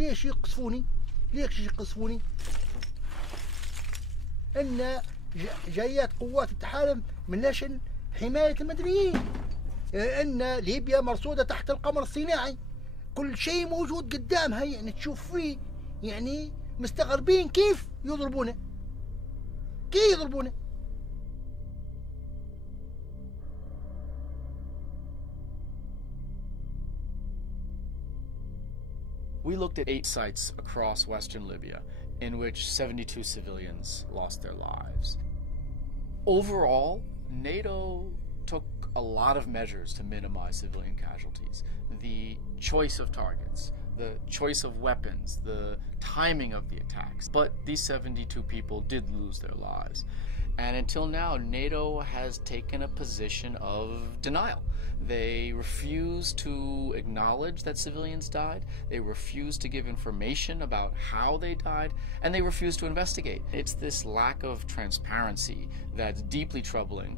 ليش يقصفوني؟ ليش يقصفوني؟ ان جايات قوات التحالف من لجل حمايه المدنيين، ان ليبيا مرصوده تحت القمر الصناعي، كل شيء موجود قدامها، يعني تشوف فيه، يعني مستغربين كيف يضربونه، كيف يضربونه. We looked at 8 sites across western Libya in which 72 civilians lost their lives. Overall, NATO took a lot of measures to minimize civilian casualties. The choice of targets, the choice of weapons, the timing of the attacks. But these 72 people did lose their lives. And until now, NATO has taken a position of denial. They refuse to acknowledge that civilians died. They refuse to give information about how they died, and they refuse to investigate. It's this lack of transparency that's deeply troubling.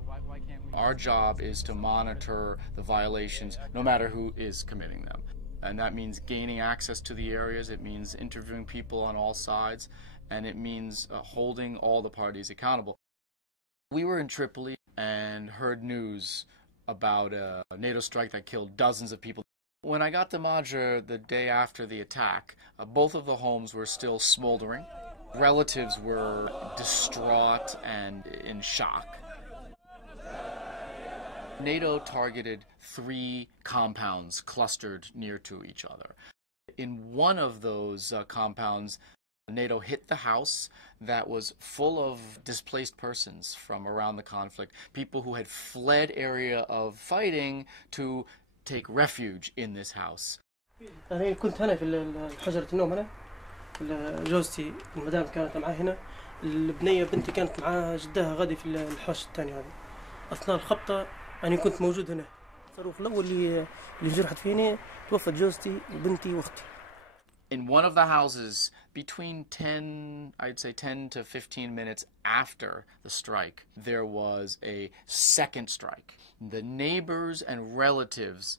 Our job is to monitor the violations, no matter who is committing them. And that means gaining access to the areas, it means interviewing people on all sides, and it means holding all the parties accountable. We were in Tripoli and heard news about a NATO strike that killed dozens of people. When I got to Mager the day after the attack, both of the homes were still smoldering. Relatives were distraught and in shock. NATO targeted 3 compounds clustered near to each other. In one of those compounds, NATO hit the house that was full of displaced persons from around the conflict, people who had fled area of fighting to take refuge in this house. أنا كنت هنا في حجرة النوم هنا، جوزتي المدام كانت معي هنا، البنية بنتي كانت مع جدها غادي في الحوش الثاني هذا. أثناء الخبطة أنا كنت موجود هنا. الصاروخ الأول اللي جرحت فيني توفت جوزتي وبنتي وأختي. In one of the houses, between 10 to 15 minutes after the strike, there was a second strike. The neighbors and relatives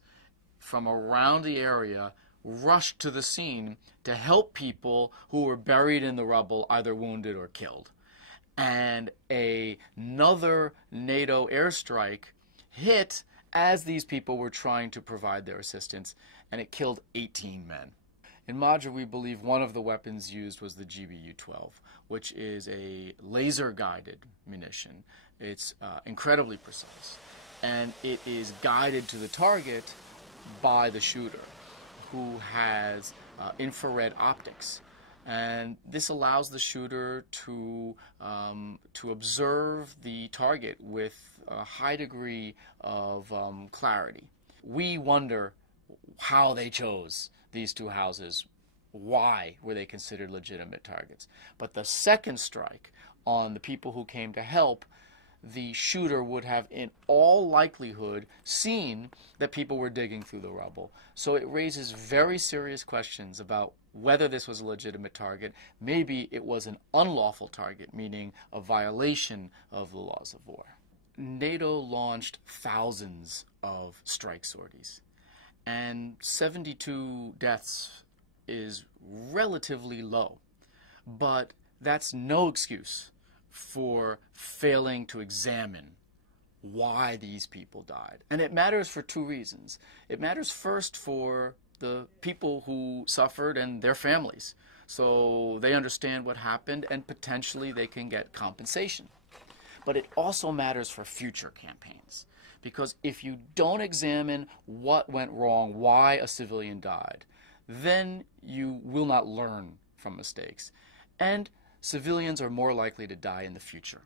from around the area rushed to the scene to help people who were buried in the rubble, either wounded or killed. And another NATO airstrike hit as these people were trying to provide their assistance, and it killed 18 men. In Mager, we believe one of the weapons used was the GBU-12, which is a laser-guided munition. It's incredibly precise, and it is guided to the target by the shooter, who has infrared optics. And this allows the shooter to observe the target with a high degree of clarity. We wonder how they chose these 2 houses. Why were they considered legitimate targets? But the second strike on the people who came to help, the shooter would have in all likelihood seen that people were digging through the rubble. So it raises very serious questions about whether this was a legitimate target. Maybe it was an unlawful target, meaning a violation of the laws of war. NATO launched thousands of strike sorties, and 72 deaths is relatively low, but that's no excuse for failing to examine why these people died. And it matters for 2 reasons. It matters first for the people who suffered and their families, so they understand what happened and potentially they can get compensation. But it also matters for future campaigns, because if you don't examine what went wrong, why a civilian died, then you will not learn from mistakes. And civilians are more likely to die in the future.